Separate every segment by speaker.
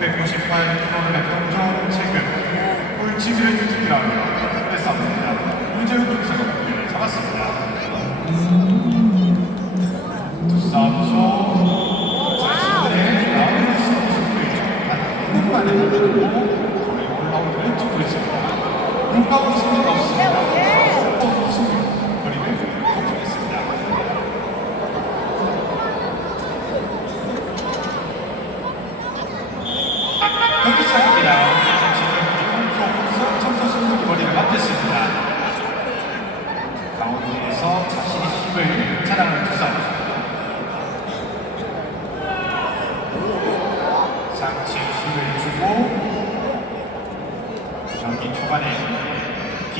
Speaker 1: 698kg의 평점 체급 무대 싸움입니다. 유재훈 중사가 무대를 잡았습니다. 두 싸움소 자신들의 라운드 승리를 단한 번만에 이기고 거의 올라운드를 찍고 있습니다. 물방울 승리가 없습니다.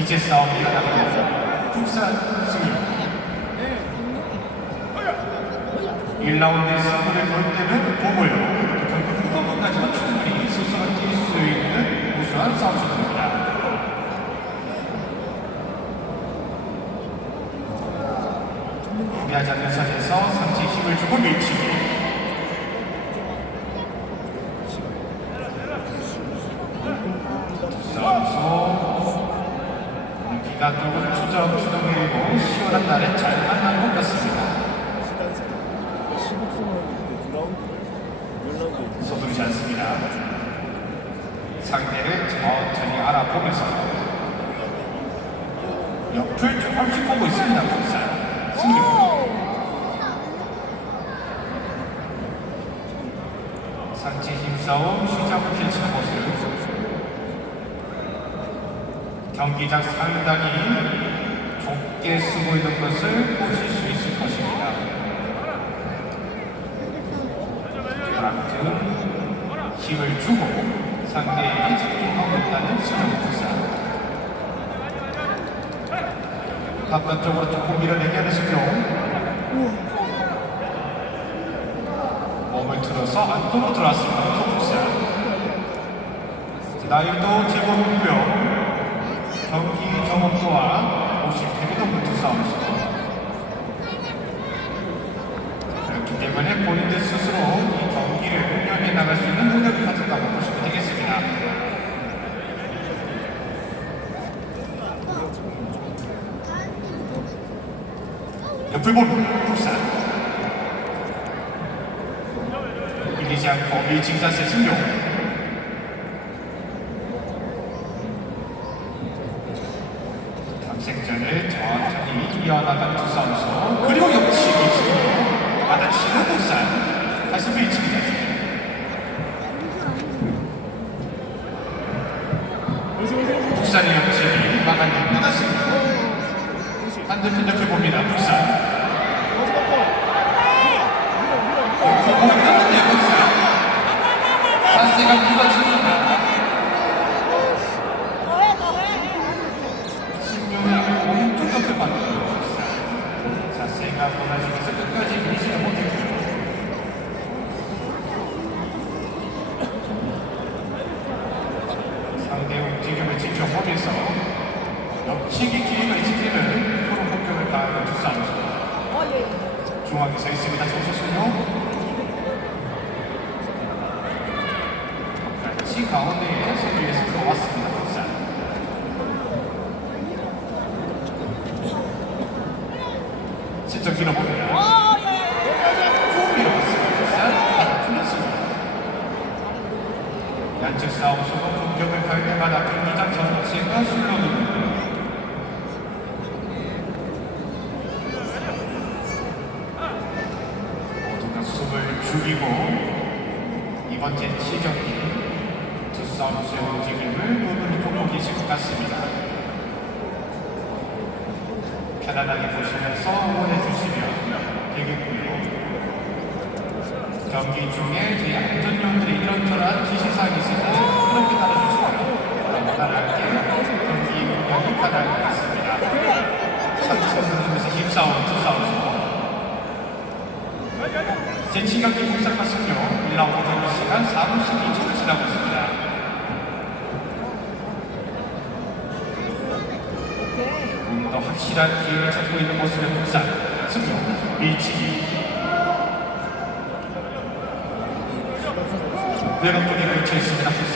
Speaker 1: 기재 싸움이 일어나고 국산 승리. 1라운드 승부를 볼 때는 보고요 경기 후반부까지는 충분히 스스로 뛸수 있는 우수한 싸움수입니다. 무리하지 않는 선에서 상체 힘을 주고 밀치기 싸움소 기가 뚫고 추적 추적이고 시원한 날에 잘 만난 것 같습니다. 서두르지 않습니다. 상대를 천천히 알아보면서 옆을 조금씩 보고 있습니다 승리. 상체 힘싸움 시작을 펼치는 모습. 경기장 상당히 좁게 쓰고 있는 것을 보실 수 있을 것입니다. 아무튼 힘을 주고 상대에게 집중하고 있다는 승용투사. 바깥쪽으로 조금 밀어내게 하는 승용. 몸을 틀어서 안쪽으로 들어왔습니다. 소투사. 나이도 제법이고요. 경기 경험 또한 50회가 넘는 두 싸움이죠. 그렇기 때문에 본인들 스스로 이 경기를 운영해 나갈 수 있는 능력을 가진다고 보시면 되겠습니다. 봅니다. 국산. 밀리지 않고 밀칭 자세 승용. 탐색전을 천천히 이어나간 두 선수 그리고 역시 이승으로 받아치는 국산 다시 밀치기 반대편 옆에 봅니다 국산 공을 땄는데 국산 자세가 굳어집니다
Speaker 2: 더해 더해
Speaker 1: 신명을 오른쪽 옆에 받는 국산 자세가 무너지면서 끝까지 밀지는 못했고요 상대 움직임을 지켜보면서 옆치기 기회가 있을 때는 서로 공격을 가하는 두 선수
Speaker 2: 어예
Speaker 1: 중앙에 서 있습니다. 정소수요. 같이 가운데에 선두에서 들어왔습니다. 국산. 직접 밀어봅니다.
Speaker 2: 어예
Speaker 1: 쭉 밀어봤습니다. 국산. 바로 풀렸습니다. 양측 싸움 속은 공격을 갈 때마다 경기장 전체가 술렁입니다. 모두가 숨을 죽이고 이번 제7 경기 두 선수의 움직임을 눈으로 보고 계실 것 같습니다. 편안하게 보시면서 응원해 주시면 되겠고요. 경기 중에 저희 안전요원들이 이런저런 지시사항이 있으면 그렇게 따라주시면 편안하게 경기 운영이 가능하겠습니다. 선수 선수에서 힘싸움, 투싸움, 제7경기 공사파 승료 1라운드 경기 시간 42초를 지나고 있습니다. 조금 더 확실한 기회를 찾고 있는 모습의 국산 승료 밀치기 걸쳐 있습니다. 부산.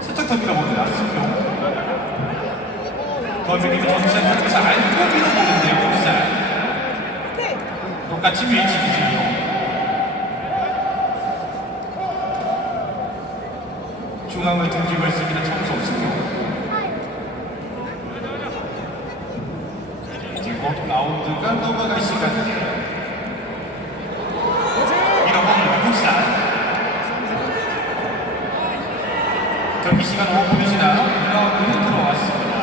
Speaker 1: 살짝 더 밀어봅니다. 승용. 더민이 전체에서 알고 밀어보는데요. 부산.
Speaker 2: 네.
Speaker 1: 똑 같이 밀치기죠. 중앙을 등지고 있습니다. 청소 승용. 이제 곧 라운드가 넘어갈. 국산. 경기 시간 5분이 지나 2라운드에 들어왔습니다.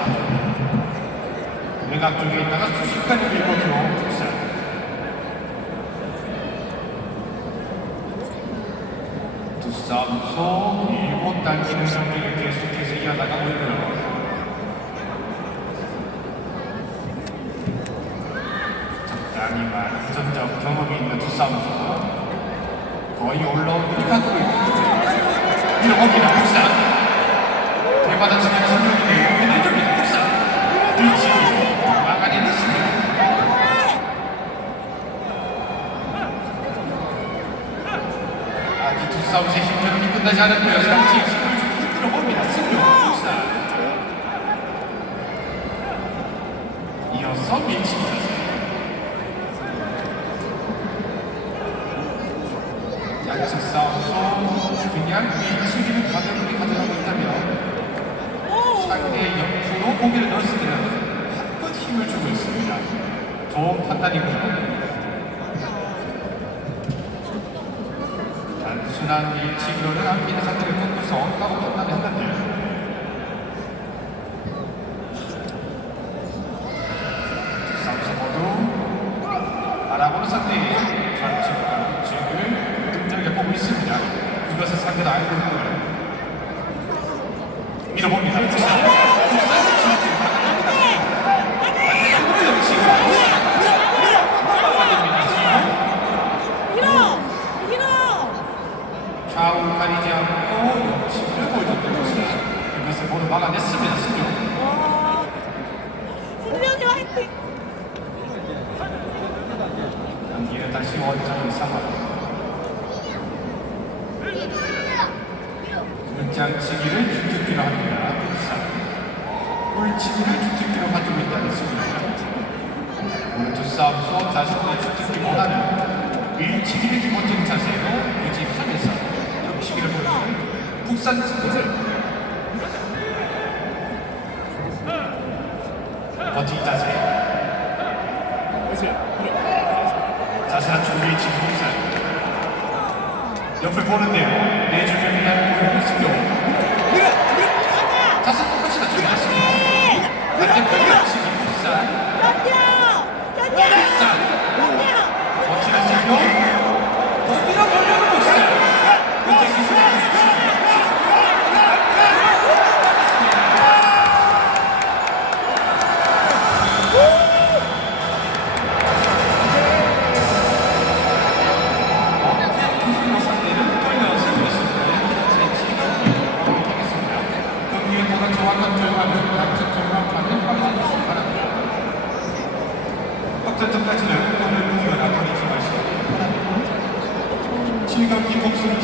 Speaker 1: 외곽 쪽에 있다가 순식간에 밀고 들어온 국산. 두 싸움소 일곱 당기는 경기를 계속해서 이어나가고 있고요. 적당히 많은 전적 경험이 있는 두 싸움소 거의 각도고 있고 밀어봅니다 국산. 대받아치는 성룡이네요 끝내줍니다 국산. 위치 막아내냈습니다 아직 두 싸움의 힘 상체 힘을 좀 흔들어 봅니다 국산 이어서 밀치기 자세 양측 싸움에서 그냥 밀치기를 가볍게 가져가고 있다면 상대의 옆으로 고개를 넣었을 때는 한껏 힘을 주고 있습니다. 좋은 판단이고요. 단순한 밀치기로는 앞에 있는 상대를 끊고서 없다고 판단했는데 싸움에서 모두 알아보는 상대의 좌측과 우측을 등장해 보고 있습니다. 그것을 상대도 알고 있는. 밀어봅니다. 부산. 부산 직진팀 반대쪽으로 역시고 막아냅니다. 지금
Speaker 2: 밀어! 밀어!
Speaker 1: 가리지 않고 역시를 보여줬던 것을 그것을 모두 막아냈습니다. 승용.
Speaker 2: 와. 승명이 화이팅!
Speaker 1: 경기는 다시 원점 상황. 문장치기를 주특기로 합니다. 부산. 꿀치기를 주특기로 가지고 있다는 승입니다. 오늘 두 싸움서 자신의 주특기보다는 밀치기를 기본적인 자세로 유지하면서 역치기를 보여주는 국산 승부를 버티기 자세. 자세한 준비의 진국산 옆을 보는데요. 내주를 위한 보이는 승용 바랍